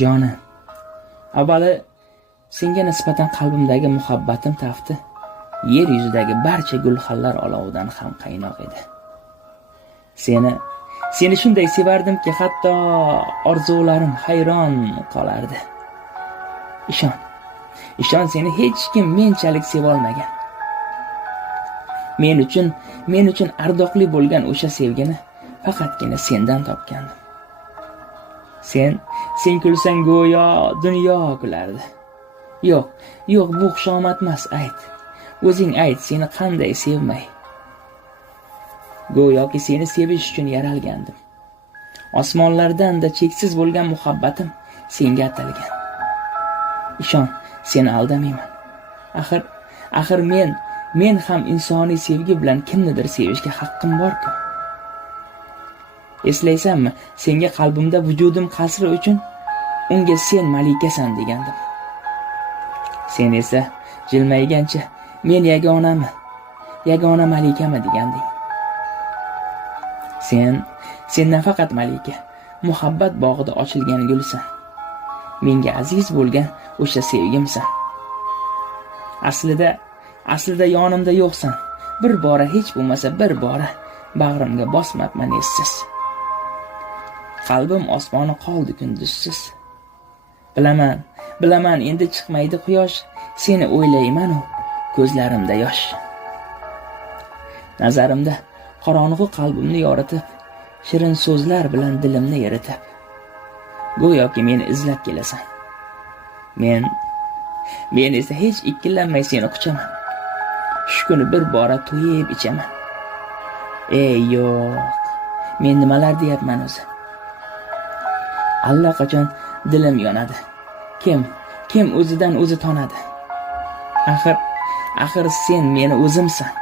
Jonim, avvalo senga nisbatan qalbimdagi muhabbatim tafti yer yuzidagi barcha gulxanlar olovidan ham qaynoq edi. Seni shunday sevardimki, hatto orzularim hayron qolardi. Ishon, seni hech kim menchalik sevolmagan. Men uchun ardoqli bo'lgan o'sha sevgini faqatgina sendan topgandim. Sen kulsang go'yo dunyo kulardi. Yo'q, bu xushomat emas, ayt. O'zing ayt, seni qanday sevmay. Go'yoki seni sevish uchun yaralgandim. Osmonlardan-da cheksiz bo'lgan muhabbatim senga atalgan. Ishon, seni aldamayman. Axir men ham insoniy sevgi bilan kimnidir sevishga haqqim bor-ku. Eslaysanmi, senga qalbimda vujudim qasri uchun unga sen malikasan degandim. Sen esa jilmaygancha men yagona malikami deganding. Sen nafaqat malika, muhabbat bog'ida ochilgan gulsan. Menga aziz bo'lgan o'sha sevgimsan. Aslida yonimda yo'qsan. Bir bora, hech bo'lmasa bir bora bag'rimga bosmabman essiz. Qalbim osmoni qoldi kunduzsiz. Bilaman endi chiqmaydi quyosh, seni o'ylayman-u ko'zlarimda yosh. Nazarimda qorong'u qalbimni yoritib, shirin so'zlar bilan dilimni eritib, go'yoki meni izlab kelasan. Men esa hech ikkilanmay seni quchaman. Shu kuni bir bora to'yib ichaman. Yo'q, men nimalar deyapman o'zi? Allaqachon dilim yonadi. Kim o'zidan o'zi tonadi. Axir sen meni o'zimsan.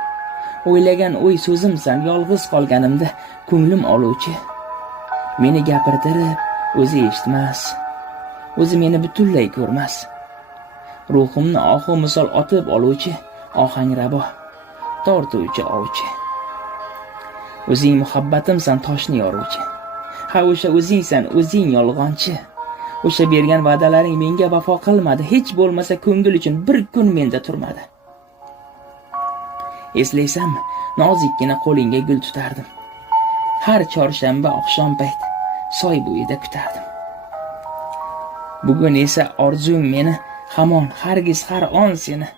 O'ylagan o'y so'zimsan. Yolg'iz qolganimda ko'nglim oluvchi. Meni gapirtirib, o'zi eshitmas. O'zi meni butunlay ko'rmas. Ruhimni ohu misol otib oluvchi, ohangrabo, tortuvchi ovchi. O'zing muhabbatimsan, toshni yoruvchi. O'sha o'zingsan, o'zing yolg'onchi. O'sha bergan va'dalaring menga vafo qilmadi. Hech bo'lmasa ko'ngil uchun bir kun menda turmadi. Eslaysanmi, nozikkina qo'lingga gul tutardim. Har chorshanba oqshom payt soy bo'yida kutardim. Bugun esa orzum meni hamon hargiz har on seni.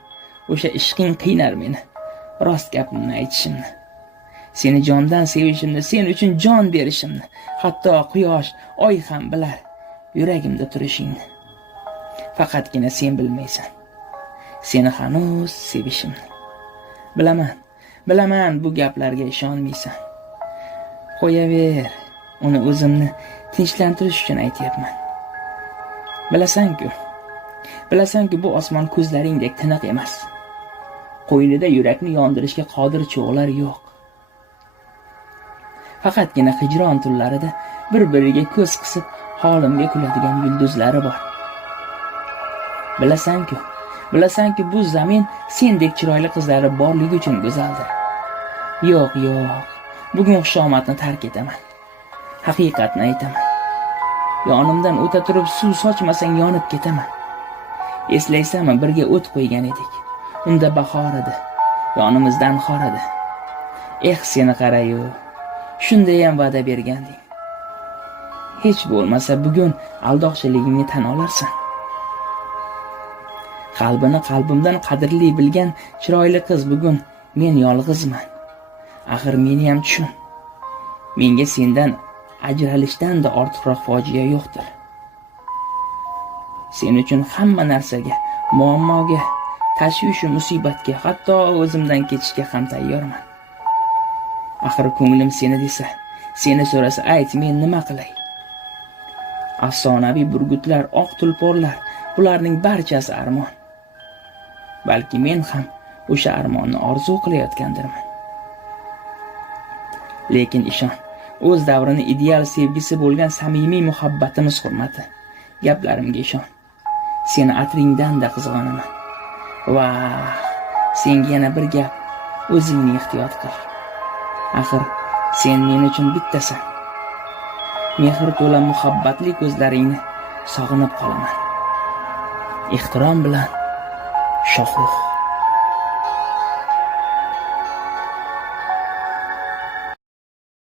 O'sha ishqing qiynar meni. Rost gapimni aytishimni. Seni jondan sevishimni, sen uchun jon berishimni, hatto quyosh, oy ham bilar yuragimda turishingni. Faqatgina sen bilmaysan. Seni hanuz sevishimni. Bilaman bu gaplarga ishonmaysan. Qo'yaver, uni o'zimni tinchlantirish uchun aytayapman. Bilasan-ku bu osmon ko'zlaringdek tiniq emas. Qo'ynida yurakni yondirishga qodir cho'g'lar yo'q. Faqatgina hijron tunlarida bir-biriga ko'z qisib holimga kuladigan yulduzlari bor. Bilasan-ku bu zamin sendek chiroyli qizlari borligi uchun go'zaldir. Yo'q. Bugun xushomatni tark etaman. Haqiqatni aytaman. Yonimdan o'ta turib suv sochmasang yonib ketaman. Eslaysanmi, birga o't qo'ygan edik. Unda bahor edi, yonimizdan xor edi. Seni qarayu, shunday ham va'da berganding. Hech bo'lmasa bugun aldoqchiligingni tan olarsan. Qalbini qalbimdan qadrli bilgan chiroyli qiz, bugun men yolg'izman. Axir meni ham tushun. Menga sendan ajralishdan da ortiqroq fojia yo'qdir. Sen uchun hamma narsaga, muammoga, tashvish va musibatga, hatto o'zimdan ketishga ham tayyorman. Axir ko'nglim seni desa, seni so'rasa, ayt, men nima qilay? Afsonaviy burgutlar, oq tulporlar, bularning barchasi armon. Balki men ham o'sha armonni orzu qilayotgandirman. Lekin ishon, o'z davrini ideal sevgisi bo'lgan samimiy muhabbatimiz hurmati. Gaplarimga ishon. Seni atringdan-da qizg'onaman. Va senga yana bir gap, o'zingni ehtiyot qil. Axir sen men uchun bittasan. Mehr to'la muhabbatli ko'zlaringni sog'inib qolaman. Ehtirom bilan, Shohrux.